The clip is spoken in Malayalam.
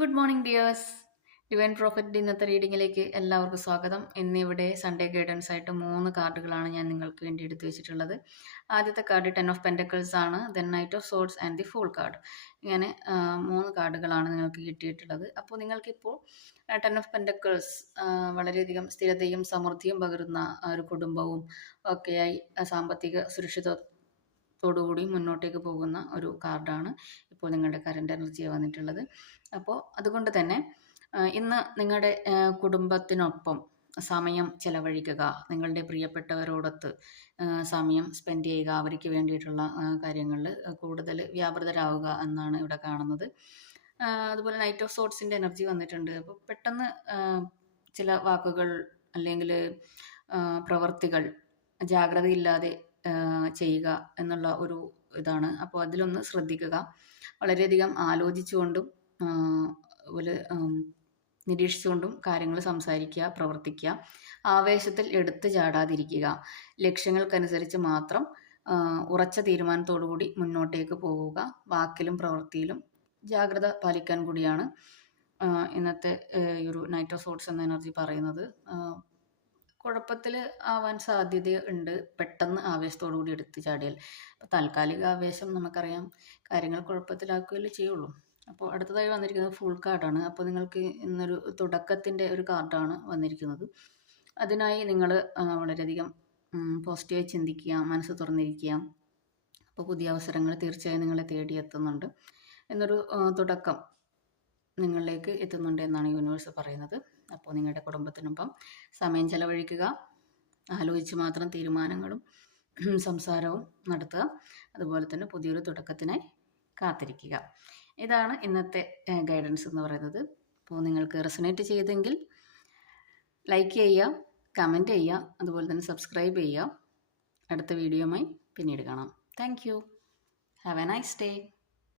Good morning dears. Divine prophet ഇന്നത്തെ റീഡിങ്ങിലേക്ക് എല്ലാവർക്കും സ്വാഗതം. ഇന്നിവിടെ സൺഡേ ഗൈഡൻസ് ആയിട്ട് 3 കാർഡുകളാണ് ഞാൻ നിങ്ങൾക്ക് വേണ്ടി എടുത്തു വെച്ചിട്ടുള്ളത്. ആദ്യത്തെ കാർഡ് 10 ഓഫ് പെൻറ്റക്കിൾസ് ആണ്, then knight of swords and the fool card. ഇങ്ങനെ 3 കാർഡുകളാണ് നിങ്ങൾക്ക് കിട്ടിയിട്ടുള്ളത്. അപ്പോൾ നിങ്ങൾക്കിപ്പോൾ 10 ഓഫ് പെൻറ്റക്കിൾസ് വളരെയധികം സ്ഥിരതയും സമൃദ്ധിയും പകരുന്ന ഒരു കുടുംബവും ഒക്കെയായി സാമ്പത്തിക സുരക്ഷിതത്തോടുകൂടി മുന്നോട്ടേക്ക് പോകുന്ന ഒരു കാർഡാണ് ഇപ്പോൾ നിങ്ങളുടെ കറണ്ട് എനർജി വന്നിട്ടുള്ളത്. അപ്പോൾ അതുകൊണ്ട് തന്നെ ഇന്ന് നിങ്ങളുടെ കുടുംബത്തിനൊപ്പം സമയം ചെലവഴിക്കുക, നിങ്ങളുടെ പ്രിയപ്പെട്ടവരോടൊത്ത് സമയം സ്പെൻഡ് ചെയ്യുക, അവർക്ക് വേണ്ടിയിട്ടുള്ള കാര്യങ്ങളിൽ കൂടുതൽ വ്യാപൃതരാവുക എന്നാണ് ഇവിടെ കാണുന്നത്. അതുപോലെ നൈറ്റ് ഓഫ് സോർട്സിൻ്റെ എനർജി വന്നിട്ടുണ്ട്. അപ്പോൾ പെട്ടെന്ന് ചില വാക്കുകൾ അല്ലെങ്കിൽ പ്രവർത്തികൾ ജാഗ്രതയില്ലാതെ ചെയ്യുക എന്നുള്ള ഒരു ഇതാണ്. അപ്പോൾ അതിലൊന്ന് ശ്രദ്ധിക്കുക. വളരെയധികം ആലോചിച്ചുകൊണ്ടും അതുപോലെ നിരീക്ഷിച്ചുകൊണ്ടും കാര്യങ്ങൾ സംസാരിക്കുക, പ്രവർത്തിക്കുക. ആവേശത്തിൽ എടുത്തു ചാടാതിരിക്കുക. ലക്ഷ്യങ്ങൾക്കനുസരിച്ച് മാത്രം ഉറച്ച തീരുമാനത്തോടുകൂടി മുന്നോട്ടേക്ക് പോവുക. വാക്കിലും പ്രവൃത്തിയിലും ജാഗ്രത പാലിക്കാൻ കൂടിയാണ് ഇന്നത്തെ ഈ ഒരു നൈറ്റ് ഓഫ് സോർട്സ് എന്ന എനർജി പറയുന്നത്. കുഴപ്പത്തിൽ ആവാൻ സാധ്യത ഉണ്ട് പെട്ടെന്ന് ആവേശത്തോടു കൂടി എടുത്തു ചാടിയാൽ. താൽക്കാലിക ആവേശം നമുക്കറിയാം കാര്യങ്ങൾ കുഴപ്പത്തിലാക്കുകയല്ലേ ചെയ്യുള്ളൂ. അപ്പോൾ അടുത്തതായി വന്നിരിക്കുന്നത് ഫുൾ കാർഡാണ്. അപ്പോൾ നിങ്ങൾക്ക് ഇന്നൊരു തുടക്കത്തിൻ്റെ ഒരു കാർഡാണ് വന്നിരിക്കുന്നത്. അതിനായി നിങ്ങൾ വളരെയധികം പോസിറ്റീവായി ചിന്തിക്കുക, മനസ്സ് തുറന്നിരിക്കുക. അപ്പോൾ പുതിയ അവസരങ്ങൾ തീർച്ചയായും നിങ്ങളെ തേടിയെത്തുന്നുണ്ട്. എന്നൊരു തുടക്കം നിങ്ങളിലേക്ക് എത്തുന്നുണ്ട് എന്നാണ് യൂണിവേഴ്സ് പറയുന്നത്. അപ്പോൾ നിങ്ങളുടെ കുടുംബത്തിനൊപ്പം സമയം ചെലവഴിക്കുക, ആലോചിച്ച് മാത്രം തീരുമാനങ്ങളും സംസാരവും നടത്തുക. അതുപോലെ തന്നെ പുതിയൊരു തുടക്കത്തിനായി കാത്തിരിക്കുക. ഇതാണ് ഇന്നത്തെ ഗൈഡൻസ് എന്ന് പറയുന്നത്. അപ്പോൾ നിങ്ങൾക്ക് റെസണേറ്റ് ചെയ്തെങ്കിൽ ലൈക്ക് ചെയ്യുക, കമൻറ്റ് ചെയ്യുക, അതുപോലെ തന്നെ സബ്സ്ക്രൈബ് ചെയ്യുക. അടുത്ത വീഡിയോയുമായി പിന്നീട് കാണാം. Thank you. Have A nice day.